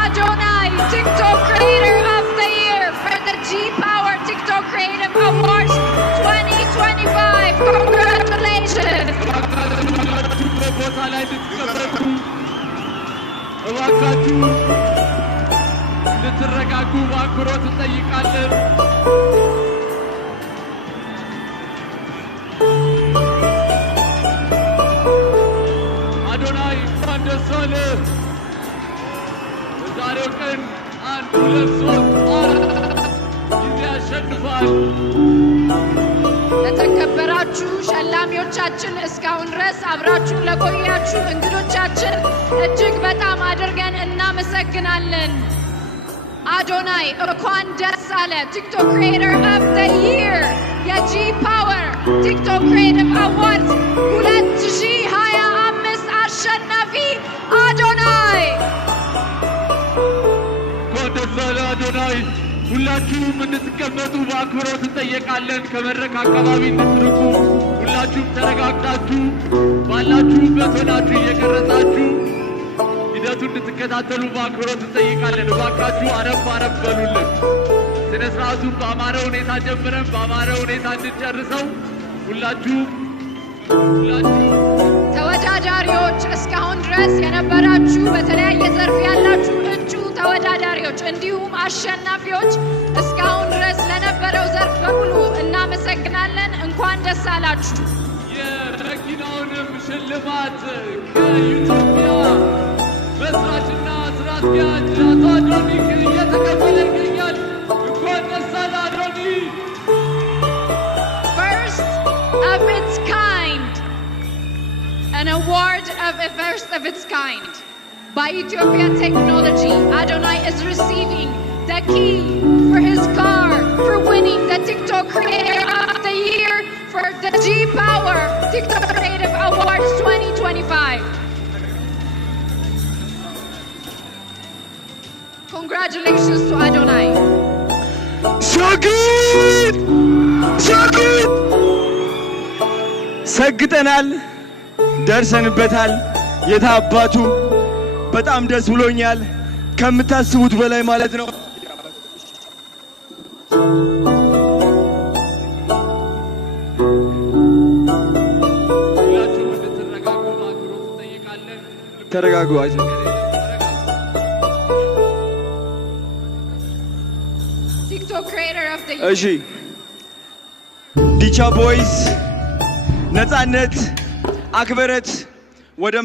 Adonai, TikTok Creator of the Year for the G-Power TikTok Creative Awards 2025. Congratulations! ልትረጋጉ በአክብሮት እንጠይቃለን። አዶናይ እንኳን ደስ አለህ። በዛሬው ቀን 1 2 3 4 ጊዜ ያሸንፋል። ለተከበራችሁ ሸላሚዎቻችን እስካሁን ድረስ አብራችሁን ለቆያችሁ እንግዶቻችን እጅግ በጣም አድርገን እናመሰግናለን። አዶናይ እንኳን ደስ አለ። ቲክቶክ ክሪኤተር ኦፍ ዘ ይር የጂ ፓወር ቲክቶክ ክሪኤቲቭ አዋርድስ 2025 አሸናፊ አዶናይ። እንኳን ደስ አለ አዶናይ። ሁላችሁም እንድትቀመጡ በአክብሮት እንጠየቃለን። ከመድረክ አካባቢ እንድትርቁ፣ ሁላችሁም ተረጋግታችሁ ባላችሁበት ሆናችሁ እየቀረጻችሁ ሂደቱን እንድትከታተሉ በአክብሮት እንጠይቃለን። እባካችሁ አረፍ አረፍ በሉልን። ስነ ስርዓቱን በአማረ ሁኔታ ጀምረን በአማረ ሁኔታ እንድንጨርሰው ሁላችሁም ተወዳዳሪዎች፣ እስካሁን ድረስ የነበራችሁ በተለያየ ዘርፍ ያላችሁ እጩ ተወዳዳሪዎች እንዲሁም አሸናፊዎች እስካሁን ድረስ ለነበረው ዘርፍ በሙሉ እናመሰግናለን። እንኳን ደስ አላችሁ። የመኪናውንም ሽልማት ከኢትዮጵያ መስራችና ስራ አስኪያጅ አቶ አዶኒክ እየተቀበለ ይገኛል። እንኳን ደስ አለ አዶኒ። First of its kind, an award of a first of its kind by Ethiopia Technology. Adonai is receiving the key for his car for winning the TikTok Creator of the Year for the G-Power TikTok Creative Awards 2025. Congratulations to Adonai. ሸግት ሰግጠናል፣ ደርሰንበታል። የታባቱ በጣም ደስ ብሎኛል፣ ከምታስቡት በላይ ማለት ነው። ሁላችሁም እንድትረጋጉ በአክብሮት እንጠይቃለን። ተረጋጉ፣ አይዞህ። TikTok Creator of the Year. እሺ ዲቻ ቦይስ ነፃነት አክበረት ወደ